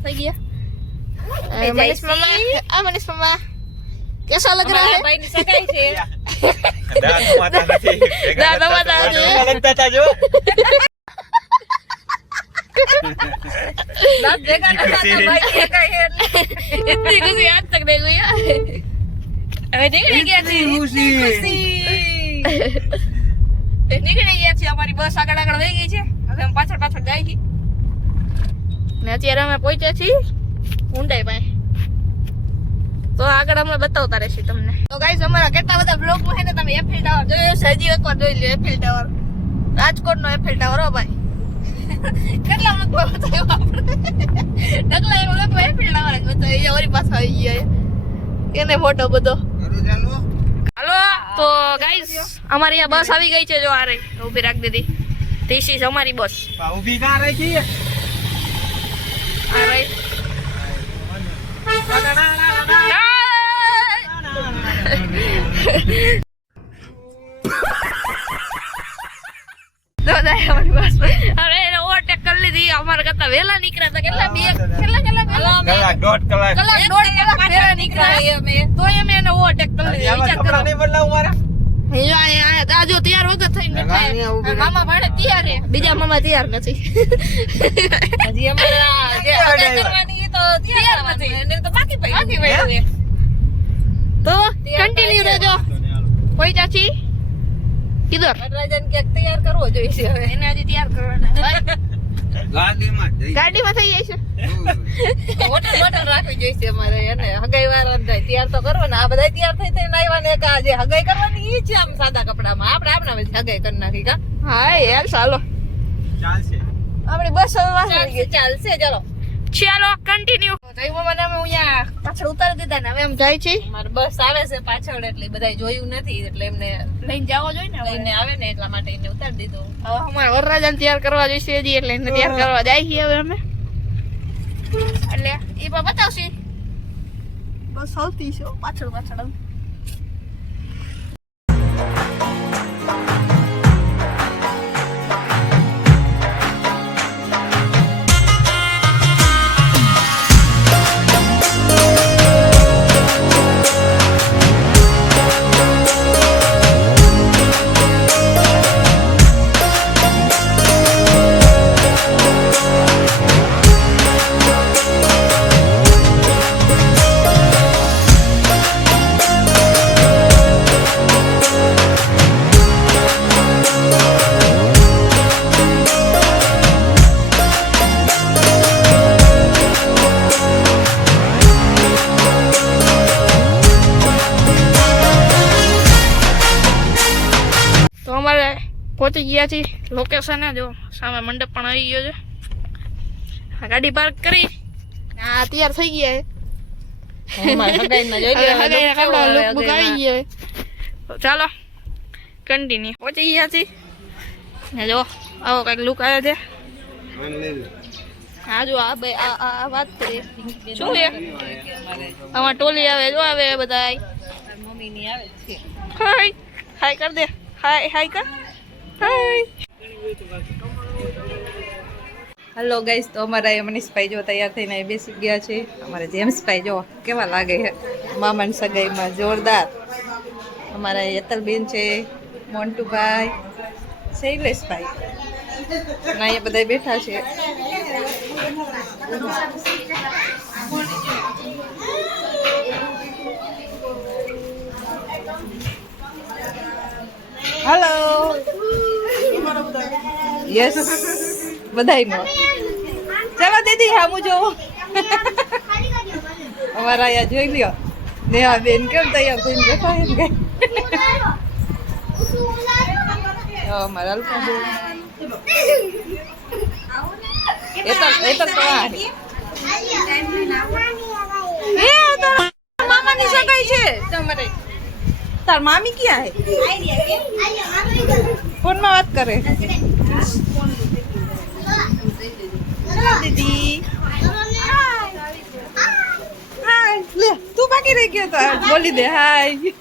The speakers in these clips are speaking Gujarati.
तैयार થઈ ગયા મनीष मामा कैसा लग रहा है? भाई ने सगाई छे દાંત માતા નથી દાદા માતા લગતા હતા જો दांत जगह का भाई ये कहे इतनी खुशी आज तक नहीं हुई है હવે નીકળી ગયા છે ખુશી નીકળી ગયા છે અમારી બસ આગળ આગળ વહી ગઈ છે હવે અમે પાછળ પાછળ જાય છે ને અત્યારે અમે પહોંચ્યા છીએ ઊંડાઈ પાસે તો આગળ અમે બતાવતા રહેશું તમને તો ગાઈસ અમારા કેટલા બધા બ્લોગ માં છે ને તમે એફિલ ટાવર જોયો છે હજી એકવાર જોઈ લ્યો એફિલ ટાવર રાજકોટ નો એફિલ ટાવર હો ભાઈ કેટલા લોકો બતાવ્યો આપણે નકલા એનો લોકો એફિલ ટાવર જ બતાવ્યો એ ઓરી પાસે આવી ગયા એને ફોટો બધો હાલો તો ગાઈસ અમારી આ બસ આવી ગઈ છે જો આ રહી ઊભી રાખી દીધી ધીસ ઇઝ અમારી બસ ઊભી કા રાખી આ રહી ઓવરટેક કરી લીધી અમારે કરતા વેલા નીકળ્યા હતા કેટલા દોઢ કલાક વેલા નીકળ્યા અમે તો અમે એને ઓવરટેક કરી લીધી વિચાર કરો નહીં બદલાવું મારા આ જો તૈયાર વગર થઈને મામા ભાડે તૈયાર છે બીજા મામા તૈયાર નથી હજી અમારા જે હગાઈ કરવાની તો તૈયાર નથી એને તો બાકી પડ્યું છે તો કન્ટિન્યુ રહેજો કોઈ ચાચી કિધર નટરાજન કે તૈયાર કરવો જોઈએ હવે એને હજી તૈયાર કરવાના ગાડીમાં જઈ ગાડીમાં થઈ જાય છે હોટલ રાખવી જોઈએ અમારે એને હગાઈ વાળા તૈયાર તો કરવાના આ બધા તૈયાર થઈ થઈને આવ્યા ને કે આજે હગાઈ કરવાની ઈ છે આમ સાદા કપડામાં આપણે આપણા હગાઈ કરી નાખી કા હા યાર ચાલો ચાલશે આપણી બસ ચાલશે ચાલો ચાલો કન્ટિન્યુ જઈ મને અમે અહીંયા પાછળ ઉતારી દીધા ને હવે એમ જાય છે મારી બસ આવે છે પાછળ એટલે બધા જોયું નથી એટલે એમને લઈને જાવો જોઈએ ને લઈને આવે ને એટલા માટે એને ઉતારી દીધું હવે અમારે વરરાજાને તૈયાર કરવા જોઈશે હજી એટલે એને તૈયાર કરવા જાય છીએ હવે અમે એટલે એ પણ બતાવશે બસ આવતી છે પાછળ પાછળ પહોંચી ગયા છીએ લોકેશન જો સામે મંડપ પણ આવી ગયો છે ગાડી પાર્ક કરી આ તૈયાર થઈ ગયા છે ચાલો કન્ટિન્યુ પહોંચી ગયા છીએ ને જો આવો કઈક લુક આવે છે હા જો આ ભાઈ આ વાત કરીએ શું છે આમાં ટોલી આવે જો આવે બધા મમ્મી ની આવે છે હાય હાય કર દે હાય હાય કર હેલો ગાઈસ તો અમારા મનીષભાઈ જો તૈયાર થઈને બેસી ગયા છે અમારા જેમ્સભાઈ જો કેવા લાગે છે મામાની સગાઈમાં જોરદાર અમારા યતલબેન છે મોન્ટુભાઈ શૈલેષભાઈ અને અહીંયા બધા બેઠા છે હેલો યસ બધાયનો ચાલો દીદી હા હું જોઉં અમારા અહીંયા જોઈ લ્યો નેહા બેન કેમ તૈયાર થઈને બેઠા એમ કઈ અમારા અલ્પા બેન એ તો મામાની સગાઈ છે તમારે તાર મામી ક્યાં હે ફોનમાં વાત કરે દીદી હાય લે તું બાકી રહી ગયો તો બોલી દે હાય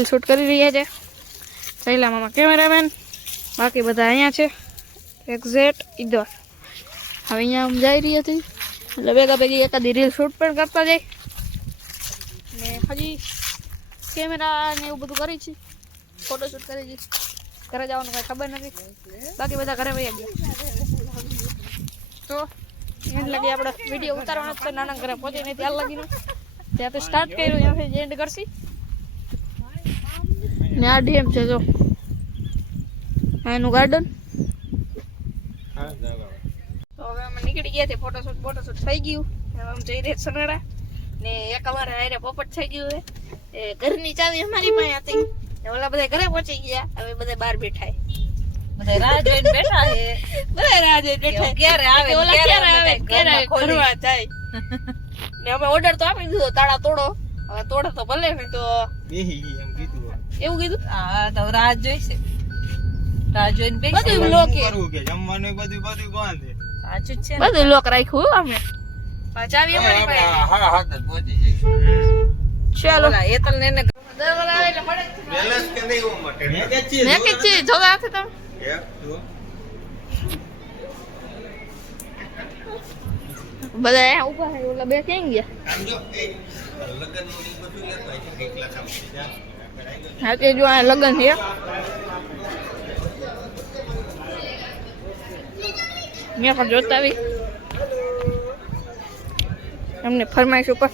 રીલ શૂટ કરી રહ્યા છે. શૈલા મામા કેમેરામેન, બાકી બધા અહીંયા છે. એક્ઝેક્ટ ઇધર. હવે અહીંયા આમ જઈ રહ્યા છીએ એટલે ભેગા ભેગી એકાદી રીલ શૂટ પણ કરતા જાય ને હજી કેમેરા ને એવું બધું કરી છે, ફોટોશૂટ કરી છે. ઘરે જવાનું કાંઈ ખબર નથી, બાકી બધા ઘરે વહી ગયા. તો એન્ડ લગી આપણે વિડીયો ઉતારવાનો છે. નાના ઘરે પહોંચીને ત્યાં લગીને ત્યાંથી સ્ટાર્ટ કર્યું, ત્યાંથી એન્ડ કરશી. ને આ ડેમ છે જો, એનું ગાર્ડન. તો હવે અમે નીકળી ગયા છે. ફોટોશૂટ થઈ ગયું. હવે અમે જઈ રહ્યા સનડા ને એક અમારે હારે પોપટ થઈ ગયું છે. એ ઘરની ચાવી અમારી પાસે હતી ને ઓલા બધા ઘરે પહોંચી ગયા. હવે બધા બહાર બેઠા બધા રાહ જોઈને બેઠા છે. બધા રાહ જોઈને બેઠા ક્યારે આવે, ઓલા ક્યારે આવે, ક્યારે ક્યારે ફરવા જાય. ને અમે ઓર્ડર તો આપી દીધો, તાળા તોડો. હવે તોડો તો ભલે, નહીં તો બેહી ગઈ એમ કીધું. એવું કીધું. હા તો રાહ જોઈશે. રાહ જોઈને બધું બેસી લોક શું કરવું કે જમવાનું બધું બંધ છે. સાચું જ છે ને. બધું લોક રાખ્યું હો અમે. ચાવી અમારી પાસે. હા જ પહોંચી જાય. ચાલો ઓલા એતલ ને એને દરવાજા આવે એટલે મળે. બેલેન્સ કે નહીં એવું માટે મેં કે છે મેં કે છે જોવા છે તમે. એક જો બધા અહીંયા ઊભા છે. ઓલા બે ક્યાં ગયા? આમ જો એ લગન નું ઈ બધું લેતો હોય છે કેટલા કામ છે. હા તે જો આ લગન છે. મેં પણ જોતા આવી એમને ફરમાઈશ ઉપર.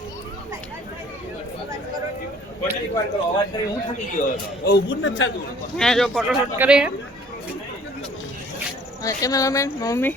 હા જો ફોટોશૂટ કરી છે. Cameraman mummy